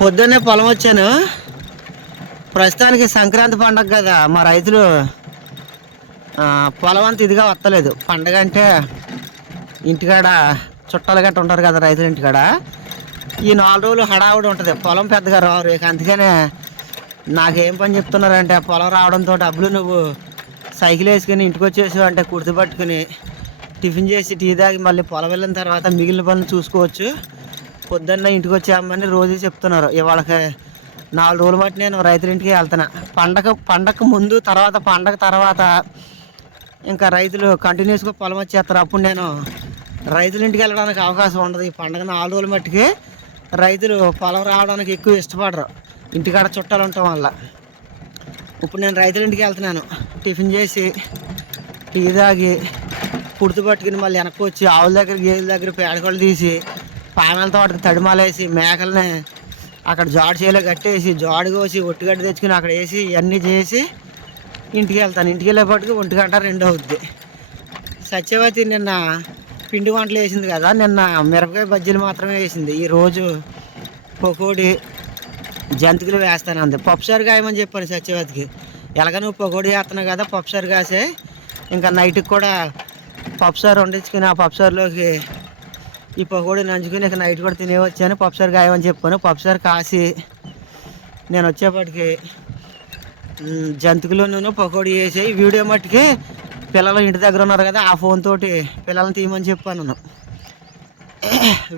పొద్దున్నే పొలం వచ్చాను. ప్రస్తుతానికి సంక్రాంతి పండగ కదా మా రైతులు పొలం అంత ఇదిగా వస్తలేదు పండగ అంటే ఇంటికాడ చుట్టాలు గట్ట ఉంటారు కదా రైతుల ఇంటికాడ. ఈ నాలుగు రోజులు హడావుడి ఉంటుంది. పొలం పెద్దగా రారు ఇక అందుకనే నాకేం పని చెప్తున్నారంటే పొలం రావడంతో డబ్బులు నువ్వు సైకిల్ వేసుకుని ఇంటికి వచ్చేసి అంటే కుర్తి పట్టుకుని టిఫిన్ చేసి టీ తాగి మళ్ళీ పొలం వెళ్ళిన తర్వాత మిగిలిన పనులు చూసుకోవచ్చు. పొద్దున్న ఇంటికి వచ్చామని రోజు చెప్తున్నారు. ఇవాళకి నాలుగు రోజులు బట్టి నేను రైతుల ఇంటికి వెళ్తున్నా. పండగ పండగ ముందు తర్వాత పండగ తర్వాత ఇంకా రైతులు కంటిన్యూస్గా పొలం వచ్చేస్తారు. అప్పుడు నేను రైతుల ఇంటికి వెళ్ళడానికి అవకాశం ఉండదు. ఈ పండగ నాలుగు రోజుల మట్టికి రైతులు పొలం రావడానికి ఎక్కువ ఇష్టపడరు. ఇంటికాడ చుట్టాలు ఉండటం వల్ల. ఇప్పుడు నేను రైతుల ఇంటికి వెళ్తున్నాను. టిఫిన్ చేసి టీ తాగి కుర్తు పట్టుకుని మళ్ళీ వెనక్కి వచ్చి ఆవుల దగ్గర గేదెల దగ్గర పేడకలు తీసి పానలతో వాటికి తడిమాలేసి మేకల్ని అక్కడ జాడు చేయలో కట్టేసి జాడు కోసి ఒట్టుగడ్డ తెచ్చుకుని అక్కడ వేసి ఇవన్నీ చేసి ఇంటికి వెళ్తాను. ఇంటికి వెళ్ళేపటికి ఒంటి గంట రెండు అవుద్ది. సత్యవతి నిన్న పిండి వంటలు వేసింది కదా నిన్న మిరపకాయ బజ్జీలు మాత్రమే వేసింది. ఈరోజు పకోడీ జంతికలు వేస్తాను అంది. పప్పుసారి కాయమని చెప్పాను సత్యవతికి. ఎలాగ నువ్వు పకోడీ వేస్తున్నావు కదా పప్పుసారి కాసే ఇంకా నైట్కి కూడా పప్పుసారి వండించుకుని ఆ పప్పుసారిలోకి ఈ పకోడీ నంచుకుని ఇక నైట్ కూడా తినే వచ్చాను. పప్పుసారి కాయమని చెప్పాను. పప్పుసారి కాసి నేను వచ్చేప్పటికి జంతుకులోనూ జంతికలోనూ పకోడీ వేసి వీడియో మట్టుకి పిల్లలు ఇంటి దగ్గర ఉన్నారు కదా ఆ ఫోన్ తోటి పిల్లల్ని తీయమని చెప్పాను నేను.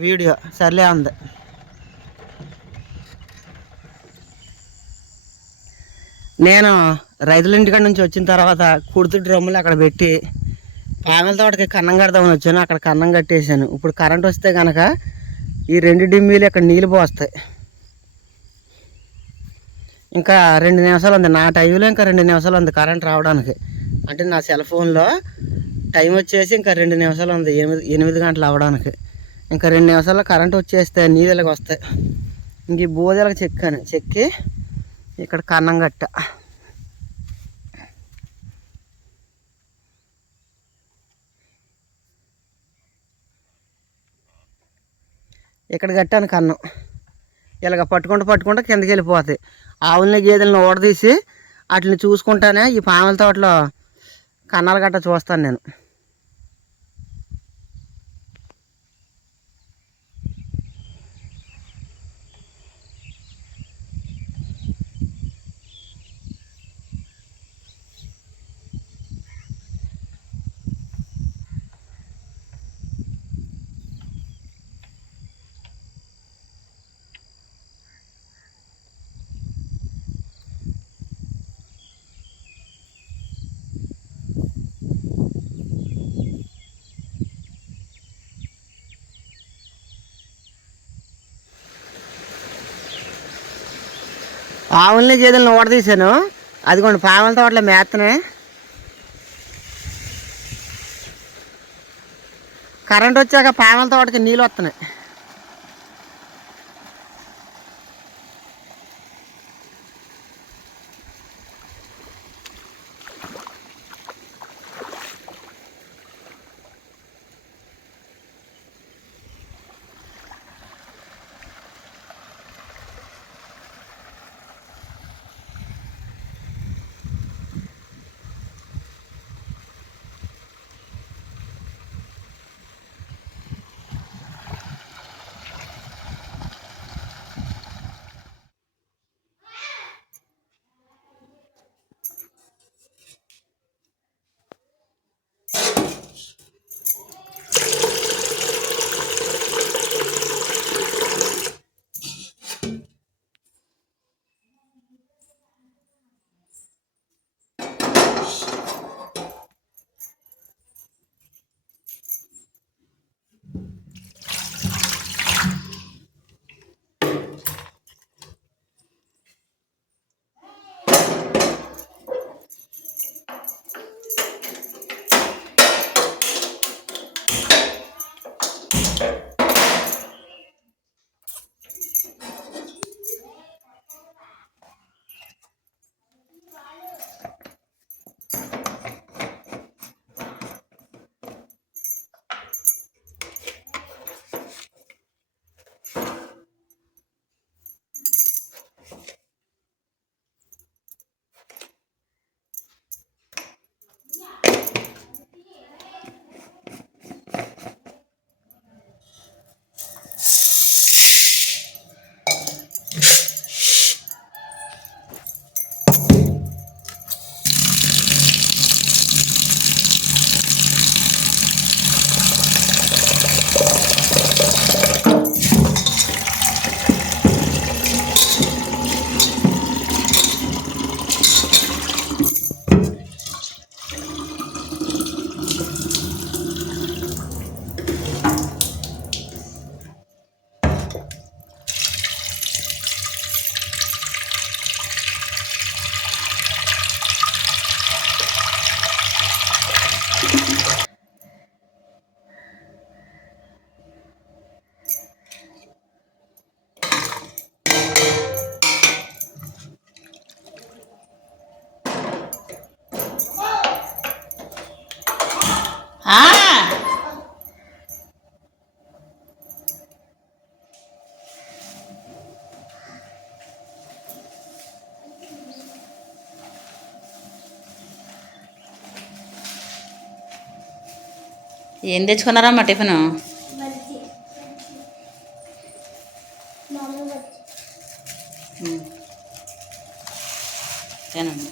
వీడియో సర్లే అంది. నేను రైతుల ఇంటికాడ నుంచి వచ్చిన తర్వాత కుర్తు డ్రమ్ములు అక్కడ పెట్టి పామెల తోటకి కన్నం కడదామని వచ్చాను అక్కడ కన్నం కట్టేసాను ఇప్పుడు కరెంట్ వస్తే కనుక ఈ రెండు డిమ్మీలు ఇక్కడ నీళ్ళు పోస్తాయి. ఇంకా రెండు నిమిషాలు ఉంది. నా టైంలో ఇంకా రెండు నిమిషాలు ఉంది కరెంట్ రావడానికి. అంటే నా సెల్ ఫోన్లో టైం వచ్చేసి ఇంకా రెండు నిమిషాలు ఉంది. ఎనిమిది ఎనిమిది గంటలు అవ్వడానికి. ఇంకా రెండు నిమిషాల్లో కరెంట్ వచ్చేస్తే నీళ్ళకి వస్తాయి. ఇంక ఈ బోదెలకు చెక్కాను. చెక్కి ఇక్కడ కన్నం కట్ట. ఇక్కడ కట్టాను కన్నం. ఇలాగ పట్టుకుంటూ పట్టుకుంటూ కిందకి వెళ్ళిపోతాయి ఆవులని గేదెలను ఓడదీసి వాటిని చూసుకుంటానే ఈ పాముల తోటలో కన్నాలు గట్ట చూస్తాను నేను. ఆవుల్ని గేదెలను ఓడదీశాను అదిగోండి పాముల తోటలో మేతనే కరెంట్ వచ్చాక పాముల తోటకి నీళ్ళు వస్తున్నాయి. ఏం తెచ్చుకున్నారమ్మా టిఫిన్? తినండి.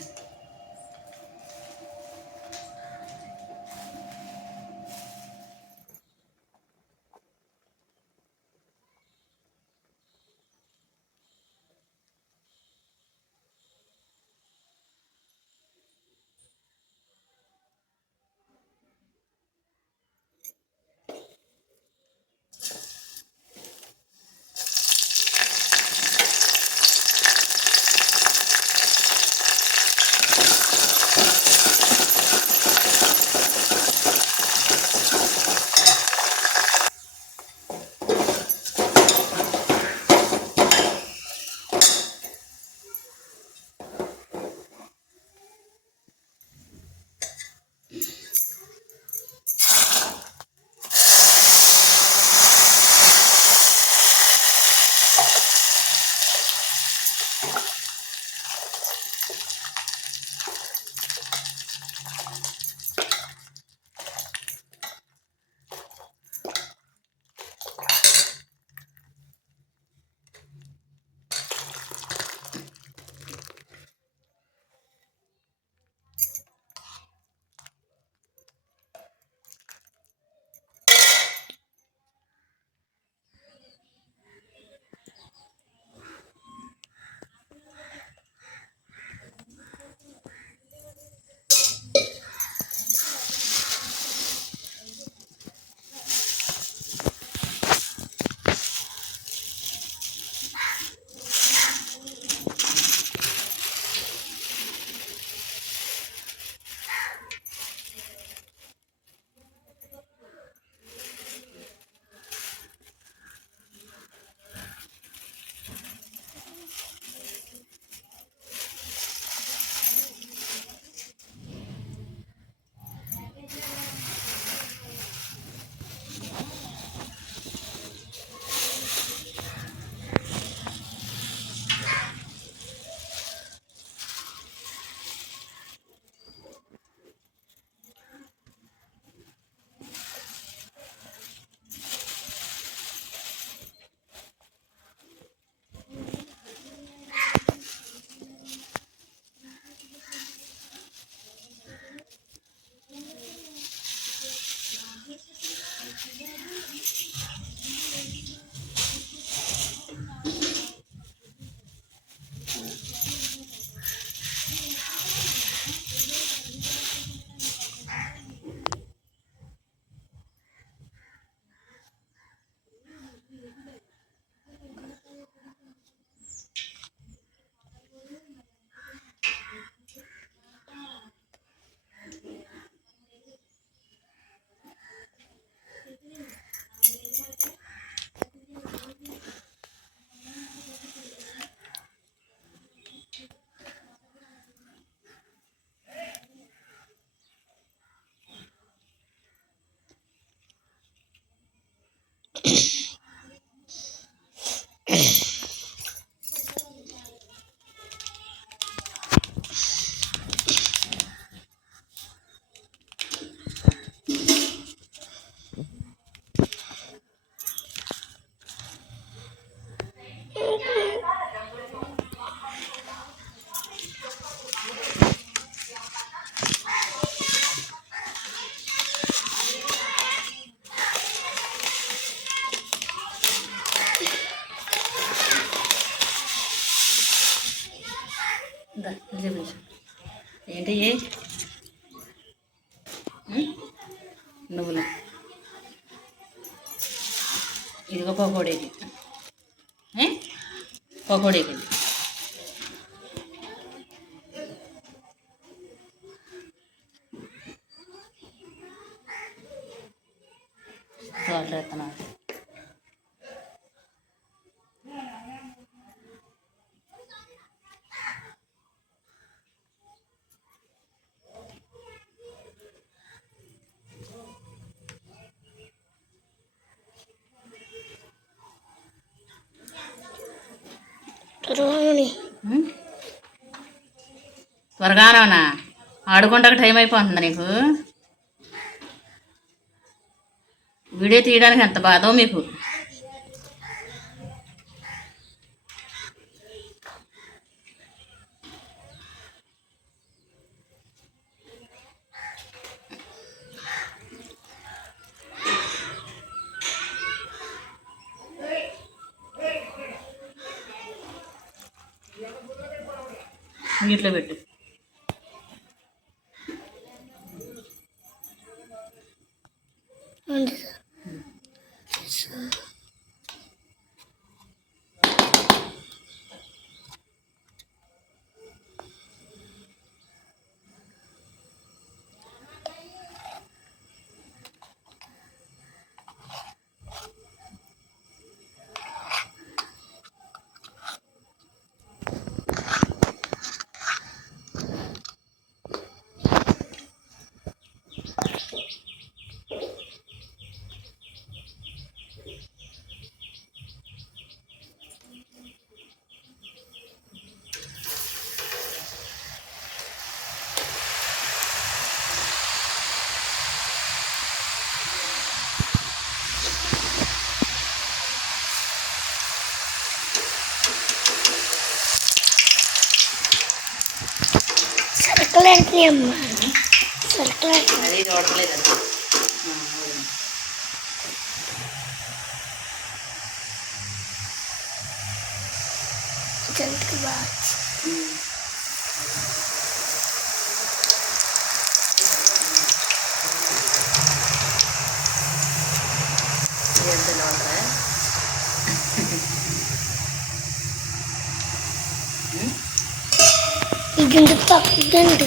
Oregon. త్వరగానవనా ఆడుకుంటాక టైం అయిపోతుంది నీకు. వీడియో తీయడానికి ఎంత బాధో మీకు ఇట్లా పెట్టు సరుకులు అంటే అమ్మ సరుకులు అంటే అది చూడట్లేదు అది జంతుకు బాగా ఎంత చూడరా ఈ గంట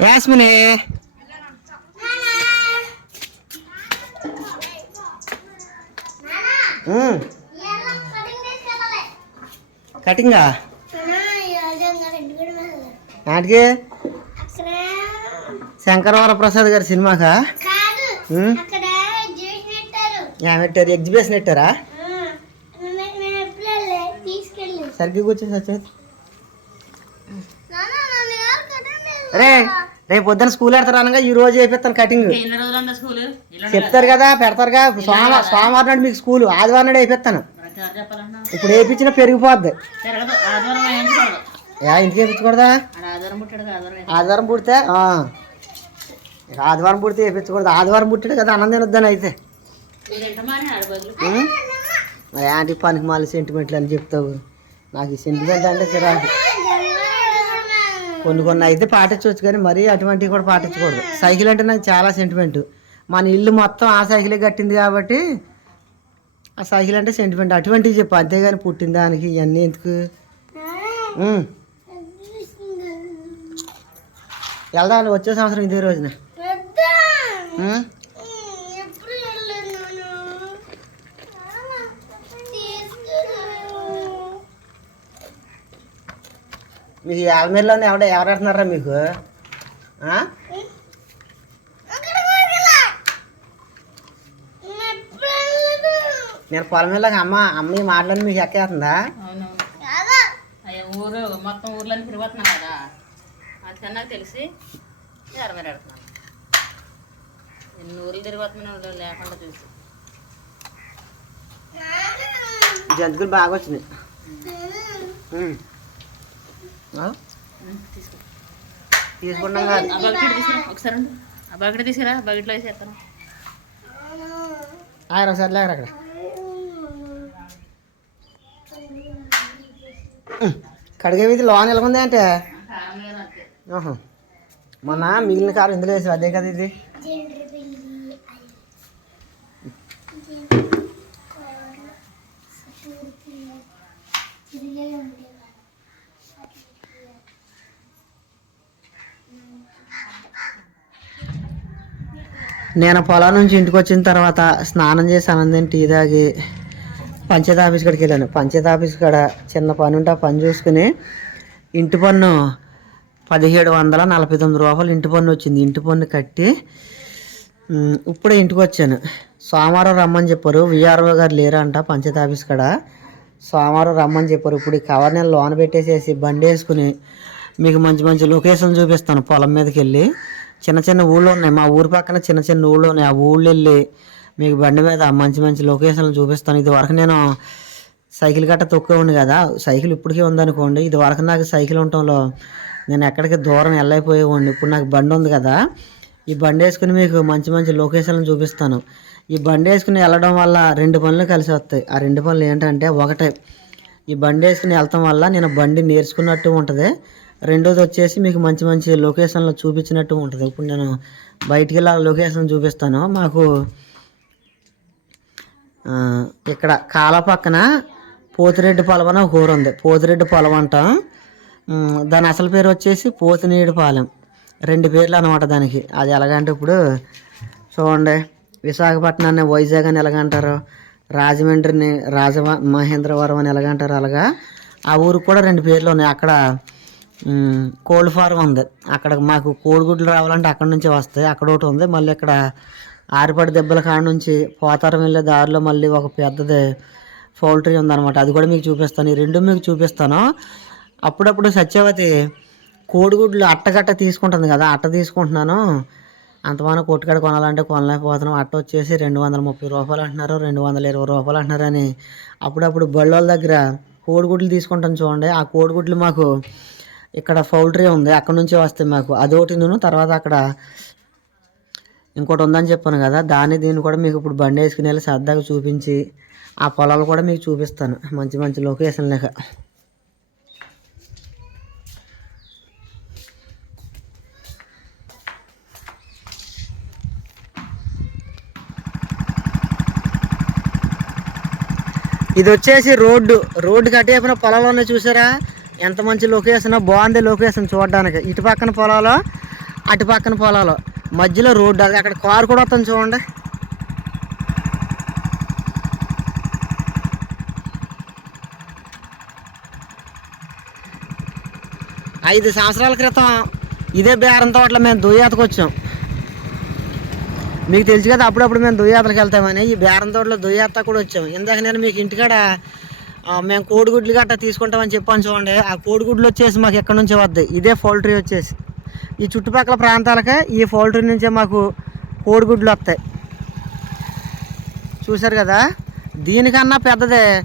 యాస్మిని. కటింగా? నాటికి? శంకరవర ప్రసాద్ గారి సినిమాకా? పెట్టారు ఎగ్జిబిషన్ పెట్టారా? సరిగ్గా కూర్చొని కట్టలేదు రే రేపు పొద్దున స్కూల్ పెడతారు అనగా ఈ రోజు చేపిస్తాను కటింగ్ చెప్తారు కదా పెడతారుగా. సోమవారం సోమవారం నాడు మీకు స్కూల్. ఆదివారం నాడు వేపిస్తాను ఇప్పుడు వేయించినా పెరిగిపోద్ది. ఇంటికి వేయించకూడదా ఆదివారం కదా, పుడితే ఆదివారం పుడితే వేయించకూడదు ఆదివారం పుట్టాడు కదా అన్నం తినొద్దని అయితే? మరి యాంటీ పనికి మాలి సెంటిమెంట్లు అని చెప్తావు? నాకు ఈ సెంటిమెంట్ అంటే చిరాకు. కొన్ని కొన్ని అయితే పాటించవచ్చు కానీ మరీ అటువంటివి కూడా పాటించకూడదు. సైకిల్ అంటే నాకు చాలా సెంటిమెంట్ మన ఇల్లు మొత్తం ఆ సైకిలే కట్టింది కాబట్టి ఆ సైకిల్ అంటే సెంటిమెంట్ అటువంటివి చెప్పు అంతేగాని పుట్టిన దానికి ఇవన్నీ ఎందుకు? ఉం. వెళ్దాం వచ్చే సంవత్సరం ఇదే రోజున. మీకు ఆల్మీర్లోనే ఎవడ ఎవరు ఆడుతున్నారా మీకు? నేను పొలం వెళ్ళాక అమ్మ అమ్మ ఈ మాటలని మీకు ఎక్కేస్తుందా? ఊరు మొత్తం ఊర్లని తిరుగుతున్నాం కదా. అది కన్నా తెలిసి ఎర మీద పెడుతున్నాను ఎన్ని ఊర్లు తిరుగుతున్నాను లేకుండా చూసి. జంతువులు బాగా వచ్చినాయి. తీసుకున్నాం కాదు బకెట్ తీసుకురా. ఒకసారి బకెట్ తీసుకురా. బకెట్లో వేసేస్తాను. ఆయన ఒకసారి అక్కడ. కడిగే వీధి లోన్ ఎలాగుంది అంటే. మొన్న మిగిలిన కారం ఇందులో వేసి అదే కదా ఇది. నేను పొలం నుంచి ఇంటికి వచ్చిన తర్వాత స్నానం చేసి ఆనందం టీ తాగి పంచాయతీ ఆఫీస్ కాడికి వెళ్ళాను. పంచాయతీ ఆఫీస్ కాడ చిన్న పని ఉంటే ఆ పని చూసుకుని ఇంటి పన్ను పదిహేడు వందల నలభై తొమ్మిది రూపాయలు ఇంటి పన్ను వచ్చింది. ఇంటి పన్ను కట్టి ఇప్పుడే ఇంటికి వచ్చాను. సోమవారం రమ్మని చెప్పారు. విఆర్ఓ గారు లేరంట పంచాయతీ ఆఫీస్ కాడ. సోమవారం రమ్మని చెప్పారు. ఇప్పుడు ఈ కవర్ నేను లోన పెట్టేసేసి బండి వేసుకుని మీకు మంచి మంచి లొకేషన్ చూపిస్తాను పొలం మీదకి వెళ్ళి. చిన్న చిన్న ఊళ్ళో ఉన్నాయి. మా ఊరి పక్కన చిన్న చిన్న ఊళ్ళో ఉన్నాయి. ఆ ఊళ్ళో వెళ్ళి మీకు బండి మీద మంచి మంచి లొకేషన్లు చూపిస్తాను. ఇది వరకు నేను సైకిల్ గట్ట తొక్కేవాడిని కదా. సైకిల్ ఇప్పటికీ ఉందనుకోండి. ఇది వరకు నాకు సైకిల్ ఉండటంలో నేను ఎక్కడికి దూరం వెళ్ళైపోయేవాడిని ఇప్పుడు నాకు బండి ఉంది కదా. ఈ బండి వేసుకుని మీకు మంచి మంచి లొకేషన్లు చూపిస్తాను. ఈ బండి వేసుకుని వెళ్ళడం వల్ల రెండు పనులు కలిసి వస్తాయి. ఆ రెండు పనులు ఏంటంటే ఒకటే. ఈ బండి వేసుకుని వెళ్తాం వల్ల నేను బండి నేర్చుకున్నట్టు ఉంటుంది. రెండోది వచ్చేసి మీకు మంచి మంచి లొకేషన్లు చూపించినట్టు ఉంటుంది. ఇప్పుడు నేను బయటికి వెళ్ళి ఆ లొకేషన్ చూపిస్తాను. మాకు ఇక్కడ కాల పక్కన పోతిరెడ్డి పొలం అని ఒక ఊరు ఉంది. పోతిరెడ్డి పొలం అంటాం. దాని అసలు పేరు వచ్చేసి పోతినేడు పాలెం. రెండు పేర్లు అనమాట దానికి. అది ఎలాగంటే ఇప్పుడు చూడండి విశాఖపట్నాన్ని వైజాగ్ అని ఎలాగంటారు రాజమండ్రిని రాజ మహేంద్రవరం అని ఎలాగంటారు అలాగా ఆ ఊరు కూడా రెండు పేర్లు ఉన్నాయి. అక్కడ కోల్డ్ ఫార్మ్ ఫారం ఉంది. అక్కడ మాకు కోడిగుడ్లు రావాలంటే అక్కడ నుంచి వస్తాయి. అక్కడ ఒకటి ఉంది. మళ్ళీ ఇక్కడ ఆరిపడి దెబ్బల కాడ నుంచి పోతారం వెళ్ళే దారిలో మళ్ళీ ఒక పెద్దది పౌల్ట్రీ ఉందన్నమాట. అది కూడా మీకు చూపిస్తాను. ఈ రెండు మీకు చూపిస్తాను. అప్పుడప్పుడు సత్యవతి కోడిగుడ్లు అట్టగట్ట తీసుకుంటుంది కదా అట్ట తీసుకుంటున్నాను. అంతమానం కొట్టుకాడ కొనాలంటే కొనలేకపోతున్నాం. అట్ట వచ్చేసి రెండు వందల ముప్పై రూపాయలు అంటున్నారు రెండు వందల ఇరవై రూపాయలు అంటున్నారని అప్పుడప్పుడు బళ్ళోళ్ళ దగ్గర కోడిగుడ్లు తీసుకుంటాను చూడండి. ఆ కోడిగుడ్లు మాకు ఇక్కడ పౌల్ట్రీ ఉంది అక్కడ నుంచి వస్తాయి మాకు. అదొకటి నేను తర్వాత అక్కడ ఇంకోటి ఉందని చెప్పాను కదా దాన్ని దీన్ని కూడా మీకు ఇప్పుడు బండి వేసుకుని వెళ్ళి సరదాగా చూపించి ఆ పొలాలు కూడా మీకు చూపిస్తాను. మంచి మంచి లొకేషన్ లేక ఇది వచ్చేసి రోడ్డు. రోడ్డు కట్టేపిన పొలాలు ఉన్నాయి చూసారా? ఎంత మంచి లొకేషన్ బాగుంది లొకేషన్ చూడడానికి. ఇటు పక్కన పొలాలు అటు పక్కన పొలాలు. మధ్యలో రోడ్డు అది అక్కడ కారు కూడా వస్తుంది చూడండి. ఐదు సంవత్సరాల క్రితం ఇదే బేరం తోటలో మేము దుయ్యాతకు వచ్చాం. మీకు తెలుసు కదా అప్పుడప్పుడు మేము దుయ్యాతలకు వెళ్తామని ఈ బేరం తోటలో దుయ్యాత కూడా వచ్చాం. ఇందాక నేను మీకు ఇంటికాడ మేము కోడిగుడ్లు గట్రా తీసుకుంటామని చెప్పాను చూడండి. ఆ కోడిగుడ్లు వచ్చేసి మాకు ఎక్కడి నుంచి వద్దు. ఇదే పౌల్ట్రీ వచ్చేసి. ఈ చుట్టుపక్కల ప్రాంతాలకే ఈ పౌల్ట్రీ నుంచే మాకు కోడిగుడ్లు వస్తాయి. చూశారు కదా? దీనికన్నా పెద్దదే.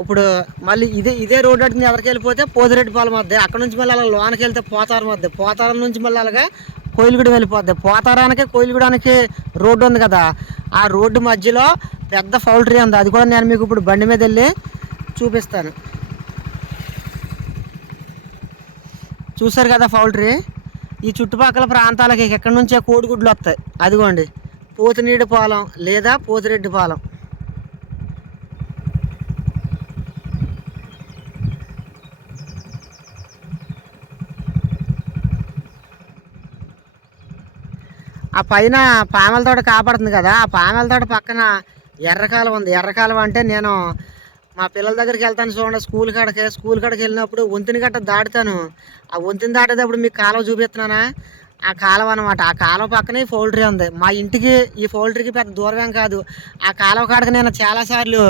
ఇప్పుడు మళ్ళీ ఇదే ఇదే రోడ్ అటు ఎవరికి వెళ్ళిపోతే పోతిరెడ్డిపాలెం వద్ద. అక్కడ నుంచి మళ్ళీ అలా లోనకి వెళ్తే పోతారం వద్ద. పోతారం నుంచి మళ్ళీ అలాగా కోయిలగూడ వెళ్ళిపోద్ది. పోతారానికి కోయిలగూడానికి రోడ్డు ఉంది కదా. ఆ రోడ్డు మధ్యలో పెద్ద పౌల్ట్రీ ఉంది. అది కూడా నేను మీకు ఇప్పుడు బండి మీద వెళ్ళి చూపిస్తాను. చూసారు కదా పౌల్ట్రీ ఈ చుట్టుపక్కల ప్రాంతాలకి ఎక్కడి నుంచే కోడిగుడ్లు వస్తాయి? అదిగోండి. పోతినీడి పాలెం లేదా పోతిరెడ్డి పాలెం. ఆ పైన పామెల తోట కాపాడుతుంది కదా. ఆ పామెల తోట పక్కన ఎర్రకాలం ఉంది. ఎర్రకాలం అంటే నేను మా పిల్లల దగ్గరికి వెళ్తాను చూడండి స్కూల్ కాడకి స్కూల్ కాడకి వెళ్ళినప్పుడు వంతిని గట్ట దాటుతాను. ఆ వంతిని దాటేటప్పుడు మీకు కాలువ చూపిస్తున్నానా? ఆ కాలువ అనమాట ఆ కాలువ పక్కనే ఈ పౌల్ట్రీ ఉంది. మా ఇంటికి ఈ పౌల్ట్రీకి పెద్ద దూరమేం కాదు. ఆ కాలువ కాడకి నేను చాలాసార్లు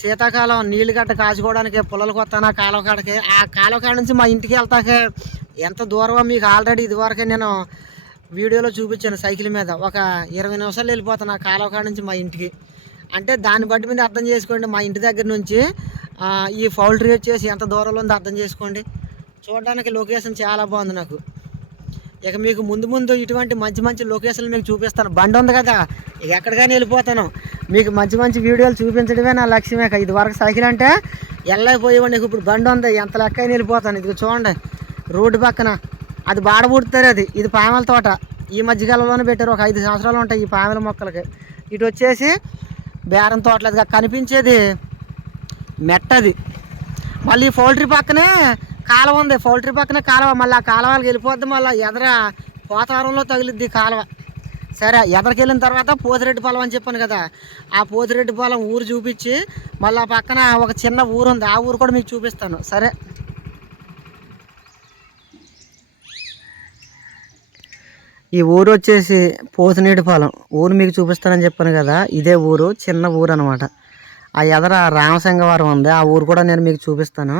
శీతాకాలం నీళ్ళు గట్ట కాచుకోవడానికి పుల్లలు కొత్తాను ఆ కాలువ కాడకి. ఆ కాలువ కాడ నుంచి మా ఇంటికి వెళ్తాకే ఎంత దూరమో మీకు ఆల్రెడీ ఇదివరకే నేను వీడియోలో చూపించాను సైకిల్ మీద. ఒక ఇరవై నిమిషాలు వెళ్ళిపోతాను ఆ కాలువ కాడ నుంచి మా ఇంటికి. అంటే దాన్ని బట్టి మీద అర్థం చేసుకోండి. మా ఇంటి దగ్గర నుంచి ఈ పౌల్ట్రీ వచ్చేసి ఎంత దూరంలో ఉందో అర్థం చేసుకోండి. చూడడానికి లొకేషన్ చాలా బాగుంది నాకు. ఇక మీకు ముందు ముందు ఇటువంటి మంచి మంచి లొకేషన్లు మీకు చూపిస్తాను. బండి ఉంది కదా ఇక ఎక్కడికైనా వెళ్ళిపోతాను. మీకు మంచి మంచి వీడియోలు చూపించడమే నా లక్ష్యమే ఇది వరకు సైకిల్ అంటే వెళ్ళైపోయేవాడిని ఇప్పుడు బండి ఉంది ఎంత లెక్క అయినా వెళ్ళిపోతాను. ఇది చూడండి రోడ్డు పక్కన. అది బాడబుడుతారు అది. ఇది పామల తోట. ఈ మధ్యకాలంలోనే పెట్టారు. ఒక ఐదు సంవత్సరాలు ఉంటాయి ఈ పామెల మొక్కలకి. ఇటు వచ్చేసి బేరం తోటలేదు కనిపించేది మెట్టది. మళ్ళీ పౌల్ట్రీ పక్కనే కాలువ ఉంది. పౌల్ట్రీ పక్కనే కాలువ. మళ్ళీ ఆ కాలువకి వెళ్ళిపోద్ది. మళ్ళీ ఎదర పోతారంలో తగిలిద్ది కాలువ. సరే ఎదరికి వెళ్ళిన తర్వాత పోతిరెడ్డి పొలం అని చెప్పాను కదా ఆ పోతిరెడ్డి పొలం ఊరు చూపించి మళ్ళీ ఆ పక్కన ఒక చిన్న ఊరు ఉంది. ఆ ఊరు కూడా మీకు చూపిస్తాను. సరే. ఈ ఊరు వచ్చేసి పోతునీటిపాలెం ఊరు మీకు చూపిస్తానని చెప్పాను కదా ఇదే ఊరు చిన్న ఊరు అనమాట ఆ ఎదర రామసింగవరం ఉంది. ఆ ఊరు కూడా నేను మీకు చూపిస్తాను.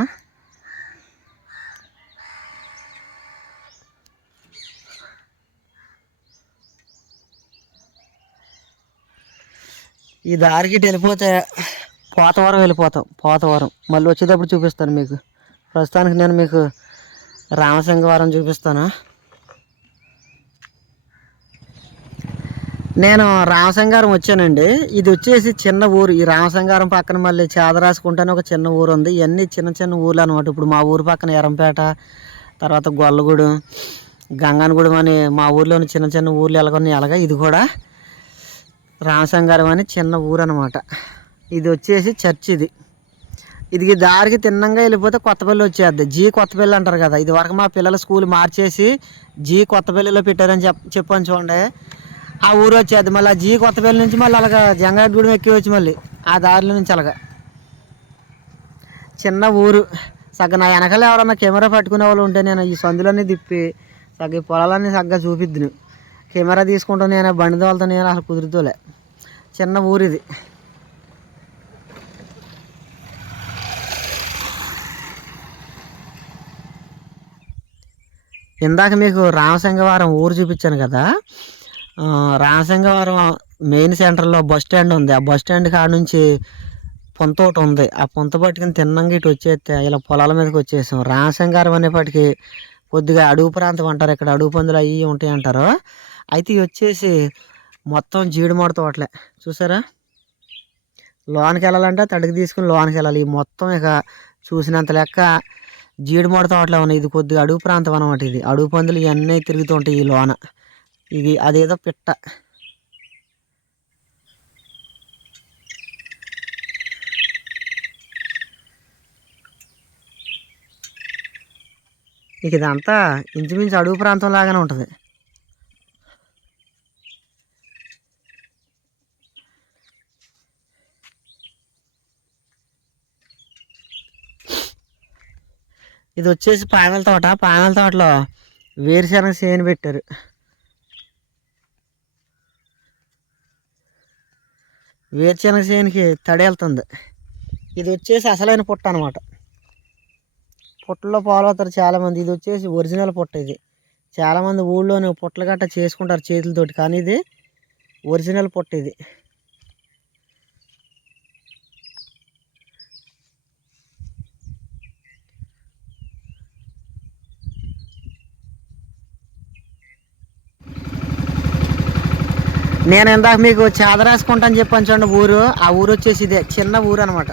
ఈ దారికి ఇటు వెళ్ళిపోతే పోతవరం వెళ్ళిపోతాం పోతవరం. మళ్ళీ వచ్చేటప్పుడు చూపిస్తాను మీకు. ప్రస్తుతానికి నేను మీకు రామసింగవరం చూపిస్తాను. నేను రామసంగారం వచ్చానండి. ఇది వచ్చేసి చిన్న ఊరు. ఈ రామసంగారం పక్కన మళ్ళీ చేదరాసుకుంటానే ఒక చిన్న ఊరు ఉంది. ఇవన్నీ చిన్న చిన్న ఊర్లు అనమాట ఇప్పుడు మా ఊరు పక్కన ఎరంపేట తర్వాత గొల్లగూడెం గంగనగూడెం అని మా ఊర్లోని చిన్న చిన్న ఊర్లు ఎలాగొన్నాయి అలాగా ఇది కూడా రామసంగారం అని చిన్న ఊరు అనమాట ఇది వచ్చేసి చర్చ్ ఇది. ఇది దారికి తిన్నంగా వెళ్ళిపోతే కొత్తపల్లి వచ్చేద్ది జీ కొత్తపల్లి అంటారు కదా. ఇది వరకు మా పిల్లల స్కూల్ మార్చేసి జీ కొత్తపల్లిలో పెట్టారని చెప్ చెప్పాను చూడండి. ఆ ఊరు వచ్చేది. మళ్ళీ ఆ జీ కొత్తపల్లి నుంచి మళ్ళీ అలాగా జంగారెడ్డిగూడెం ఎక్కి వచ్చి మళ్ళీ. ఆ దారిలో నుంచి అలాగా. చిన్న ఊరు. సగ్గ నా వెనకాల ఎవరన్నా కెమెరా పట్టుకునే వాళ్ళు ఉంటే నేను ఈ సందులన్నీ తిప్పి సగ ఈ పొలాలన్నీ సగ్గా చూపిద్దును కెమెరా తీసుకుంటూ నేను బండి తోలుతా నేను అసలు కుదురుతోలే. చిన్న ఊరు ఇది. ఇందాక మీకు రామసింగవరం ఊరు చూపించాను కదా. రామసింగవరం మెయిన్ సెంటర్లో బస్ స్టాండ్ ఉంది. ఆ బస్ స్టాండ్ కాడ నుంచి పొంత ఒకటి ఉంది. ఆ పొంత పట్టుకుని తిన్నంగా ఇటు వచ్చేస్తే ఇలా పొలాల మీదకి వచ్చేసాం. రామసింగారం అనేప్పటికి కొద్దిగా అడుగు ప్రాంతం అంటారు. ఇక్కడ అడుగు పందులు అవి ఉంటాయి అంటారు. అయితే ఇవి వచ్చేసి మొత్తం జీడిమాడ తోటలే. చూసారా? లోనికి వెళ్ళాలంటే తడికి తీసుకుని లోనికి వెళ్ళాలి. ఈ మొత్తం ఇక చూసినంత లెక్క జీడిమాడ తోటలే ఉన్నాయి. ఇది కొద్దిగా అడుగు ప్రాంతం అనమాట ఇది. అడుగు పందులు ఇవన్నీ తిరుగుతూ ఉంటాయి ఈ లోన. ఇది అదేదో పిట్ట. ఇక ఇదంతా ఇంచుమించు అడుగు ప్రాంతం లాగానే ఉంటుంది. ఇది వచ్చేసి పానల తోట. పానల తోటలో వేరుశనగ చేను పెట్టారు. వేరుశనగ చేనికి తడేళ్తుంది. ఇది వచ్చేసి అసలైన పుట్ట అనమాట పుట్టలో పాలవుతారు చాలామంది. ఇది వచ్చేసి ఒరిజినల్ పుట్ట ఇది. చాలామంది ఊళ్ళోనే పుట్టలు గట్ట చేసుకుంటారు చేతులతోటి. కానీ ఇది ఒరిజినల్ పుట్ట ఇది. నేను ఇందాక మీకు చాదరాసుకుంటా అని చెప్పాను చూడండి ఊరు. ఆ ఊరు వచ్చేసి ఇదే చిన్న ఊరు అనమాట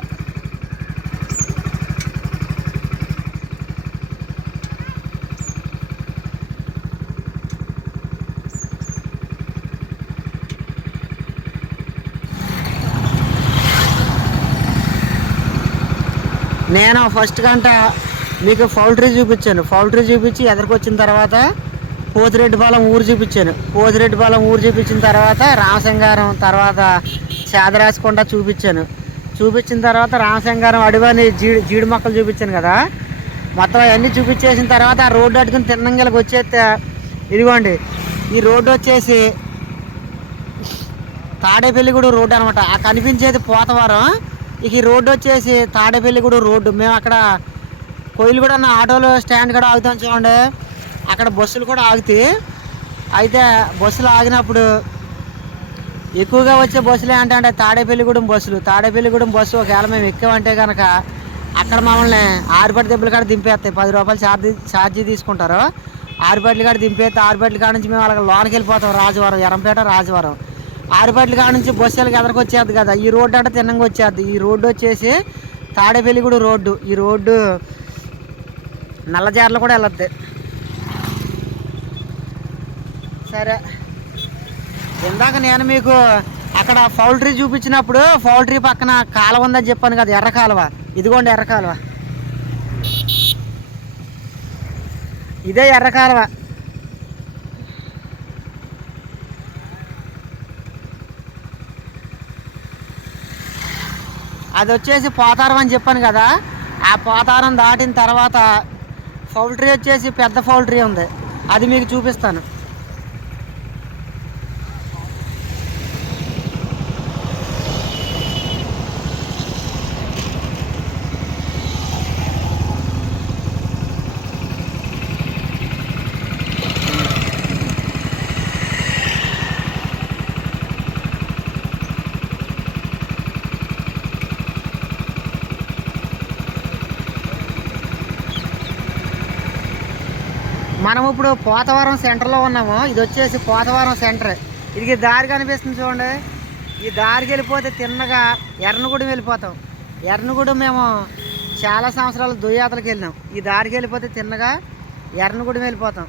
నేను ఫస్ట్ గంట మీకు పౌల్ట్రీ చూపించాను. పౌల్ట్రీ చూపించి ఎదరికొచ్చిన తర్వాత పోతిరెడ్డిపాలెం ఊరు చూపించాను. పోతిరెడ్డిపాలెం ఊరు చూపించిన తర్వాత రామసింగారం తర్వాత చేదరాసుకుంట చూపించాను. చూపించిన తర్వాత రామసింగారం అడవని జీడి జీడి మొక్కలు చూపించాను కదా. మొత్తం అవన్నీ చూపించేసిన తర్వాత ఆ రోడ్డు అడుగుని తిన్నంగిలకు వచ్చేస్తే ఇదిగోండి ఈ రోడ్డు వచ్చేసి తాడేపల్లిగూడు రోడ్డు అనమాట. ఆ కనిపించేది పోతవరం. ఇక ఈ రోడ్డు వచ్చేసి తాడేపల్లిగూడు రోడ్డు. మేము అక్కడ కోయిలు కూడా ఆటోలో స్టాండ్ కూడా ఆగుతాం చూడండి. అక్కడ బస్సులు కూడా ఆగుతాయి అయితే బస్సులు ఆగినప్పుడు ఎక్కువగా వచ్చే బస్సులు ఏంటంటే తాడేపల్లిగూడెం బస్సులు. తాడేపల్లిగూడెం బస్సు ఒకవేళ మేము ఎక్కామంటే కనుక అక్కడ మమ్మల్ని ఆరుపట్టి దెబ్బలు కాడ దింపేస్తాయి. పది రూపాయలు ఛార్జీ ఛార్జీ తీసుకుంటారు. ఆరుపట్ల కాడ దింపేస్తే ఆరుపట్ల కాడ నుంచి మేము అలాగ లోనికి వెళ్ళిపోతాం రాజవరం ఎరంపేట రాజవరం. ఆరుపట్ల కాడ నుంచి బస్సులకి ఎదరికి వచ్చేది కదా ఈ రోడ్డు అంటే తిన్నంగా వచ్చేది. ఈ రోడ్డు వచ్చేసి తాడేపల్లిగూడెం రోడ్డు. ఈ రోడ్డు నల్లజార్లు కూడా వెళ్ళద్ది. సరే. ఇందాక నేను మీకు అక్కడ పౌల్ట్రీ చూపించినప్పుడు పౌల్ట్రీ పక్కన కాలువ ఉందని చెప్పాను కదా ఎర్ర కాలువ. ఇదిగోండి ఎర్ర కాలువ. ఇదే ఎర్ర కాలువ. అది వచ్చేసి పోతారం అని చెప్పాను కదా ఆ పోతారం దాటిన తర్వాత పౌల్ట్రీ వచ్చేసి పెద్ద పౌల్ట్రీ ఉంది. అది మీకు చూపిస్తాను. మనం ఇప్పుడు పోతవరం సెంటర్లో ఉన్నాము. ఇది వచ్చేసి పోతవరం సెంటర్. ఇది దారి కనిపిస్తుంది చూడండి. ఈ దారికి వెళ్ళిపోతే తిన్నగా ఎర్నగూడెం వెళ్ళిపోతాం. ఎర్నగూడెం మేము చాలా సంవత్సరాలు దుయ్యాతలకు వెళ్ళినాం. ఈ దారికి వెళ్ళిపోతే తిన్నగా ఎర్నగూడెం వెళ్ళిపోతాం.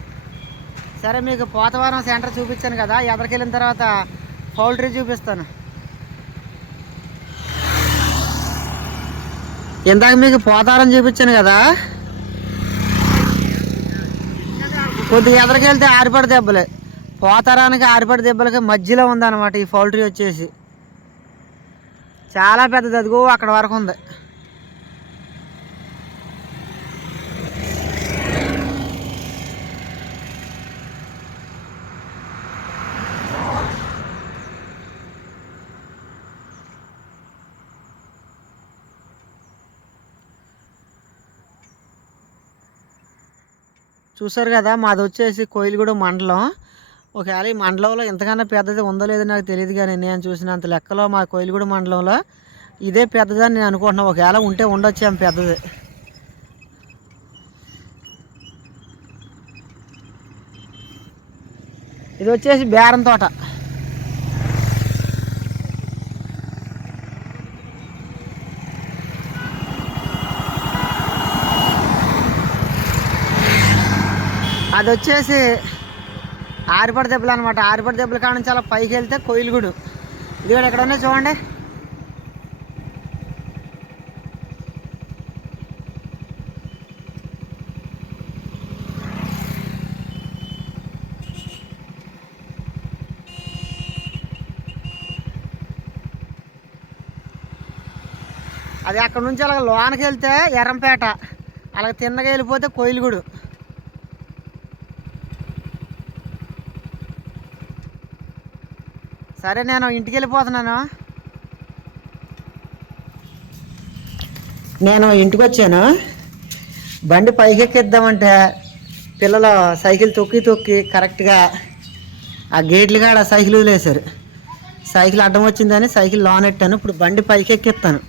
సరే మీకు పోతవరం సెంటర్ చూపించాను కదా. ఎదరికి వెళ్ళిన తర్వాత పౌల్ట్రీ చూపిస్తాను. ఇందాక మీకు పోతారం చూపించాను కదా. కొద్దిగా ఎదరికెళ్తే ఆరిపడి దెబ్బలే. పోతారానికి ఆరిపడి దెబ్బలకి మధ్యలో ఉందన్నమాట ఈ పౌల్ట్రీ వచ్చేసి. చాలా పెద్దది అదిగో అక్కడ వరకు ఉంది. చూసారు కదా మాది వచ్చేసి కోయిలగూడ మండలం. ఒకవేళ ఈ మండలంలో ఇంతకన్నా పెద్దది ఉందో లేదో నాకు తెలియదు కానీ నేను చూసినంత లెక్కలో మా కోయిలగూడ మండలంలో ఇదే పెద్దదని నేను అనుకుంటున్నాను. ఒకవేళ ఉంటే ఉండొచ్చు ఆమె పెద్దది. ఇది వచ్చేసి బేరం తోట. అది వచ్చేసి ఆరిపడి దెబ్బలు అనమాట ఆరిపడి దెబ్బల కాడ నుంచి అలా పైకి వెళ్తే కోయిలుగుడు ఇది కూడా ఎక్కడ ఉన్నాయి చూడండి. అది అక్కడ నుంచి అలా లోనకి వెళ్తే ఎర్రంపేట అలా తిన్నగా వెళ్ళిపోతే కోయిలుగుడు సరే నేను ఇంటికి వెళ్ళిపోతున్నాను నేను ఇంటికి వచ్చాను బండి పైకి ఎక్కిద్దామంటే పిల్లలు సైకిల్ తొక్కి తొక్కి కరెక్ట్గా ఆ గేట్లు కాడ సైకిల్ వదిలేశారు. సైకిల్ అడ్డం వచ్చిందని సైకిల్ లోనెట్టాను. ఇప్పుడు బండి పైకి ఎక్కిస్తాను